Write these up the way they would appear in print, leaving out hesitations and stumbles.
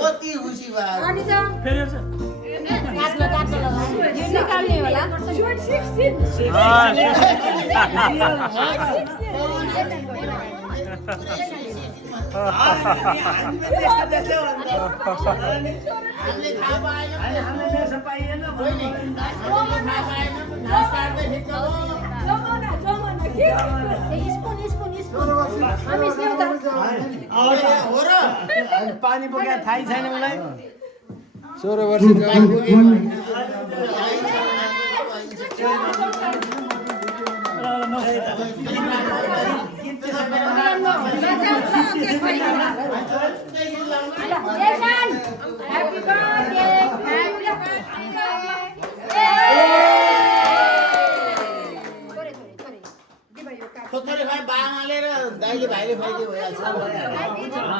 कति खुसी भयो पानी बोकेर थाहै छैन मलाई 16 वर्ष थोरै खाए बाआमाले र दाइले भाइले खुवाइदियो भइहाल्छ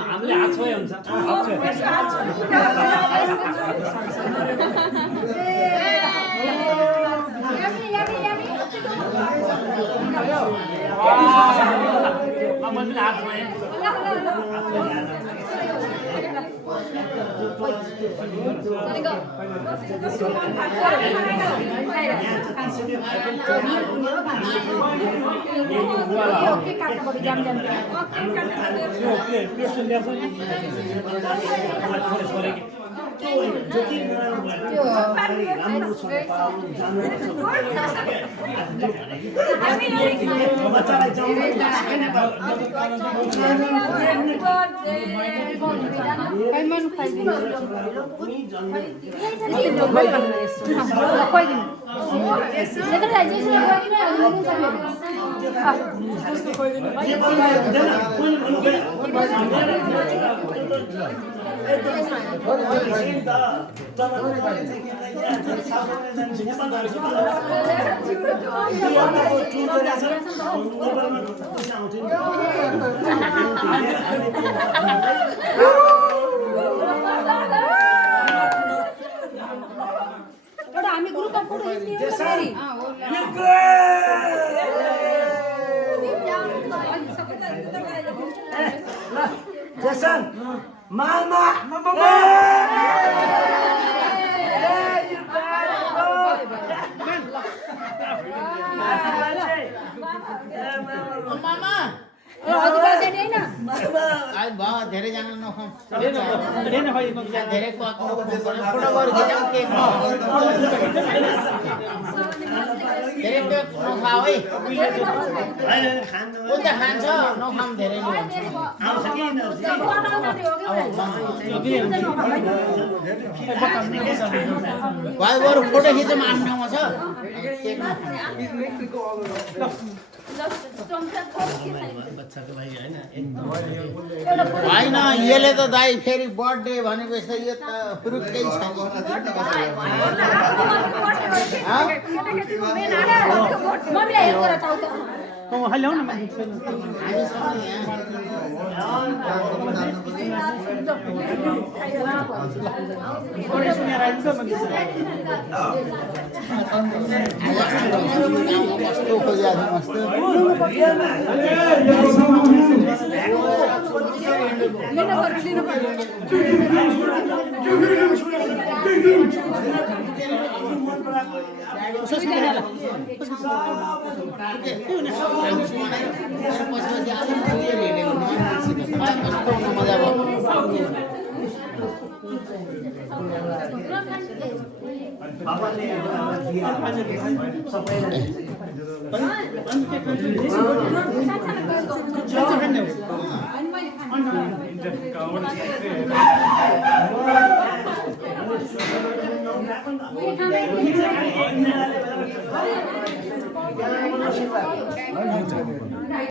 हामीले हात छोए हुन्छ मैले हात छोए हामी ग्रुपमा फोटो खिच्ने जसन मामा मामा आज भयो धेरैजना नखाउँ धेरै फोटो गरेर खिचौँ केकमा धेरै केक नखाऊ है कोही त खान्छ नखाऊँ धेरै भाइ बरु फोटो खिचौँ आफ्नो ठाउँमा छ केकमा होइन यसले त दाइ फेरि बर्थडे भनेपछि यो त फुरुक्कै छ आशीर्वाद